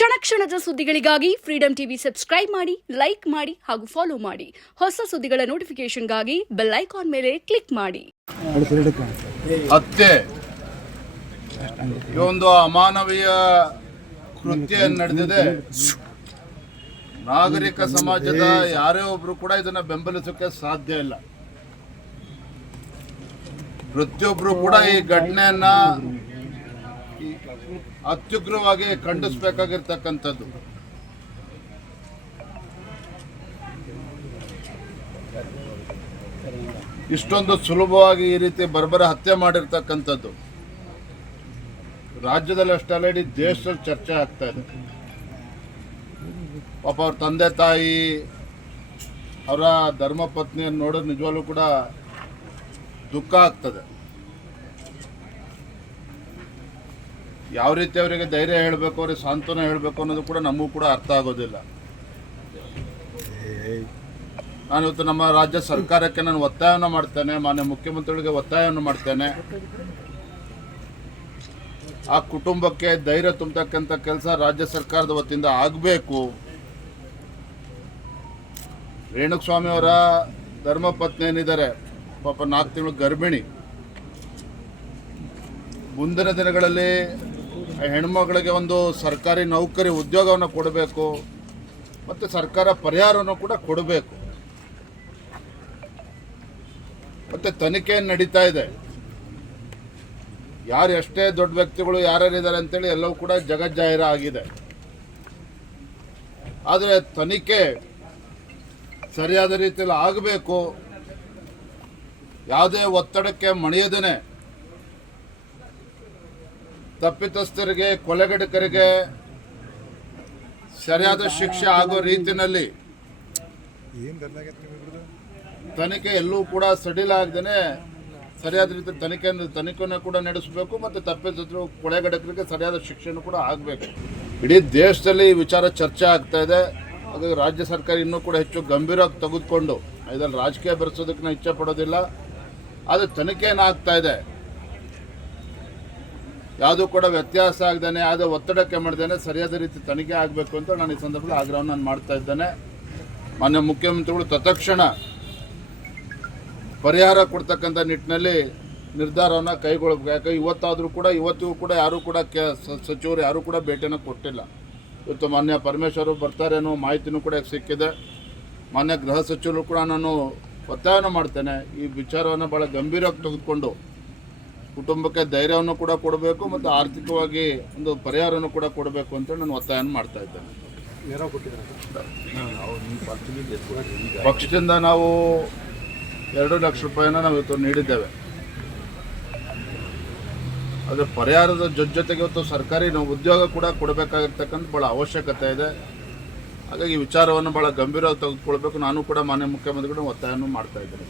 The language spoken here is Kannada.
ಕ್ಷಣ ಕ್ಷಣದ ಸುದ್ದಿಗಳಿಗಾಗಿ ಫ್ರೀಡಂ ಟಿವಿ ಸಬ್ಸ್ಕ್ರೈಬ್ ಮಾಡಿ ಲೈಕ್ ಮಾಡಿ ಹಾಗೂ ಫಾಲೋ ಮಾಡಿ. ಹೊಸ ಸುದ್ದಿಗಳ ನೋಟಿಫಿಕೇಶನ್ಗಾಗಿ ಬೆಲ್ ಐಕಾನ್ ಮೇಲೆ ಕ್ಲಿಕ್ ಮಾಡಿ. ಅತ್ತೆ ಒಂದು ಅಮಾನವೀಯ ಕೃತ್ಯ ನಡೆದಿದೆ. ನಾಗರಿಕ ಸಮಾಜದ ಯಾರೇ ಒಬ್ರು ಕೂಡ ಇದನ್ನ ಬೆಂಬಲಿಸೋಕೆ ಸಾಧ್ಯ ಇಲ್ಲ. ಪ್ರತಿಯೊಬ್ರು ಕೂಡ ಈ ಘಟನೆಯನ್ನ ಅತ್ಯುಗ್ರವಾಗಿ ಖಂಡಿಸಬೇಕಾಗಿರ್ತಕ್ಕಂಥದ್ದು. ಇಷ್ಟೊಂದು ಸುಲಭವಾಗಿ ಈ ರೀತಿ ಬರ್ಬರ ಹತ್ಯೆ ಮಾಡಿರ್ತಕ್ಕಂಥದ್ದು. ರಾಜ್ಯದಲ್ಲಿ ಅಷ್ಟೇ ಇಡೀ ದೇಶದಲ್ಲಿ ಚರ್ಚೆ ಆಗ್ತಾ ಇದೆ. ಪಾಪ ಅವ್ರ ತಂದೆ ತಾಯಿ, ಅವರ ಧರ್ಮಪತ್ನಿಯನ್ನು ನೋಡೋದು ನಿಜವಾಗ್ಲೂ ಕೂಡ ದುಃಖ ಆಗ್ತದೆ. ಯಾವ ರೀತಿ ಅವರಿಗೆ ಧೈರ್ಯ ಹೇಳಬೇಕು, ಅವ್ರಿಗೆ ಸಾಂತ್ವನ ಹೇಳಬೇಕು ಅನ್ನೋದು ಕೂಡ ನಮಗೂ ಕೂಡ ಅರ್ಥ ಆಗೋದಿಲ್ಲ. ನಾನು ಇವತ್ತು ನಮ್ಮ ರಾಜ್ಯ ಸರ್ಕಾರಕ್ಕೆ ನಾನು ಒತ್ತಾಯವನ್ನು ಮಾಡ್ತೇನೆ, ಮಾನ್ಯ ಮುಖ್ಯಮಂತ್ರಿಗಳಿಗೆ ಒತ್ತಾಯವನ್ನು ಮಾಡ್ತೇನೆ. ಆ ಕುಟುಂಬಕ್ಕೆ ಧೈರ್ಯ ತುಂಬತಕ್ಕಂಥ ಕೆಲಸ ರಾಜ್ಯ ಸರ್ಕಾರದ ವತಿಯಿಂದ ಆಗಬೇಕು. ರೇಣುಕಸ್ವಾಮಿ ಅವರ ಧರ್ಮಪತ್ನಿ ಏನಿದ್ದಾರೆ? ಪಾಪ ನಾಲ್ಕು ತಿಂಗಳು ಗರ್ಭಿಣಿ. ಮುಂದಿನ ದಿನಗಳಲ್ಲಿ ಹೆಣ್ಮಗಳಿಗೆ ಒಂದು ಸರ್ಕಾರಿ ನೌಕರಿ ಉದ್ಯೋಗವನ್ನು ಕೊಡಬೇಕು, ಮತ್ತು ಸರ್ಕಾರ ಪರಿಹಾರವನ್ನು ಕೂಡ ಕೊಡಬೇಕು. ಮತ್ತು ತನಿಖೆ ನಡೀತಾ ಇದೆ. ಯಾರು ಎಷ್ಟೇ ದೊಡ್ಡ ವ್ಯಕ್ತಿಗಳು ಯಾರ್ಯಾರಿದ್ದಾರೆ ಅಂತೇಳಿ ಎಲ್ಲವೂ ಕೂಡ ಜಗಜ್ಜಾಹಿರ ಆಗಿದೆ. ಆದರೆ ತನಿಖೆ ಸರಿಯಾದ ರೀತಿಯಲ್ಲಿ ಆಗಬೇಕು. ಯಾವುದೇ ಒತ್ತಡಕ್ಕೆ ಮಣಿಯದೇನೆ. ತಪ್ಪಿತಸ್ಥರಿಗೆ ಕೊಲೆಗಡಕರಿಗೆ ಸರಿಯಾದ ಶಿಕ್ಷೆ ಆಗೋ ರೀತಿಯಲ್ಲಿ ತನಿಖೆ ಎಲ್ಲೂ ಕೂಡ ಸಡಿಲ ಆಗದೇನೆ ಸರಿಯಾದ ರೀತಿ ತನಿಖೆ ತನಿಖೆಯನ್ನು ಕೂಡ ನಡೆಸಬೇಕು ಮತ್ತು ತಪ್ಪಿತಸ್ಥರು ಕೊಲೆಗಡಕರಿಗೆ ಸರಿಯಾದ ಶಿಕ್ಷೆನೂ ಕೂಡ ಆಗಬೇಕು. ಇಡೀ ದೇಶದಲ್ಲಿ ಈ ವಿಚಾರ ಚರ್ಚೆ ಆಗ್ತಾ ಇದೆ. ಹಾಗಾಗಿ ರಾಜ್ಯ ಸರ್ಕಾರ ಇನ್ನೂ ಕೂಡ ಹೆಚ್ಚು ಗಂಭೀರವಾಗಿ ತೆಗೆದುಕೊಂಡು ಇದರಲ್ಲಿ ರಾಜಕೀಯ ಬೆರೆಸೋದಕ್ಕೆ ನಾನು ಇಚ್ಛೆ ಪಡೋದಿಲ್ಲ. ಆದರೆ ತನಿಖೆ ಏನಾಗ್ತಾ ಇದೆ? ಯಾವುದೂ ಕೂಡ ವ್ಯತ್ಯಾಸ ಆಗದೇನೆ, ಯಾವುದೇ ಒತ್ತಡಕ್ಕೆ ಮಾಡ್ದೇನೆ ಸರಿಯಾದ ರೀತಿ ತನಿಖೆ ಆಗಬೇಕು ಅಂತ ನಾನು ಈ ಸಂದರ್ಭದಲ್ಲಿ ಆಗ್ರಹವನ್ನು ನಾನು ಮಾಡ್ತಾ ಇದ್ದೇನೆ. ಮಾನ್ಯ ಮುಖ್ಯಮಂತ್ರಿಗಳು ತತ್ಕ್ಷಣ ಪರಿಹಾರ ಕೊಡ್ತಕ್ಕಂಥ ನಿಟ್ಟಿನಲ್ಲಿ ನಿರ್ಧಾರವನ್ನು ಕೈಗೊಳ್ಳಬೇಕು. ಯಾಕೆ ಇವತ್ತಾದರೂ ಕೂಡ, ಇವತ್ತಿಗೂ ಕೂಡ ಯಾರೂ ಕೂಡ ಕೆ ಸಚಿವರು ಯಾರೂ ಕೂಡ ಭೇಟಿಯನ್ನು ಕೊಟ್ಟಿಲ್ಲ. ಇವತ್ತು ಮಾನ್ಯ ಪರಮೇಶ್ವರು ಬರ್ತಾರೆ ಅನ್ನೋ ಮಾಹಿತಿನೂ ಕೂಡ ಸಿಕ್ಕಿದೆ. ಮಾನ್ಯ ಗೃಹ ಸಚಿವರು ಕೂಡ ನಾನು ಒತ್ತಾಯವನ್ನು ಮಾಡ್ತೇನೆ. ಈ ವಿಚಾರವನ್ನು ಭಾಳ ಗಂಭೀರವಾಗಿ ತೆಗೆದುಕೊಂಡು ಕುಟುಂಬಕ್ಕೆ ಧೈರ್ಯವನ್ನು ಕೂಡ ಕೊಡಬೇಕು ಮತ್ತು ಆರ್ಥಿಕವಾಗಿ ಒಂದು ಪರಿಹಾರವನ್ನು ಕೂಡ ಕೊಡಬೇಕು ಅಂತ ನಾನು ಒತ್ತಾಯವನ್ನು ಮಾಡ್ತಾ ಇದ್ದೇನೆ. ಪಕ್ಷದಿಂದ ನಾವು ಎರಡು ಲಕ್ಷ ರೂಪಾಯಿನ ನಾವು ಇವತ್ತು ನೀಡಿದ್ದೇವೆ. ಅದರ ಪರಿಹಾರದ ಜೊತೆ ಜೊತೆಗೆ ಇವತ್ತು ಸರ್ಕಾರಿ ನಾವು ಉದ್ಯೋಗ ಕೂಡ ಕೊಡಬೇಕಾಗಿರ್ತಕ್ಕಂಥ ಭಾಳ ಅವಶ್ಯಕತೆ ಇದೆ. ಹಾಗಾಗಿ ಈ ವಿಚಾರವನ್ನು ಭಾಳ ಗಂಭೀರವಾಗಿ ತೆಗೆದುಕೊಳ್ಬೇಕು. ನಾನು ಕೂಡ ಮಾನ್ಯ ಮುಖ್ಯಮಂತ್ರಿಗಳು ಒತ್ತಾಯವನ್ನು ಮಾಡ್ತಾ ಇದ್ದೇನೆ.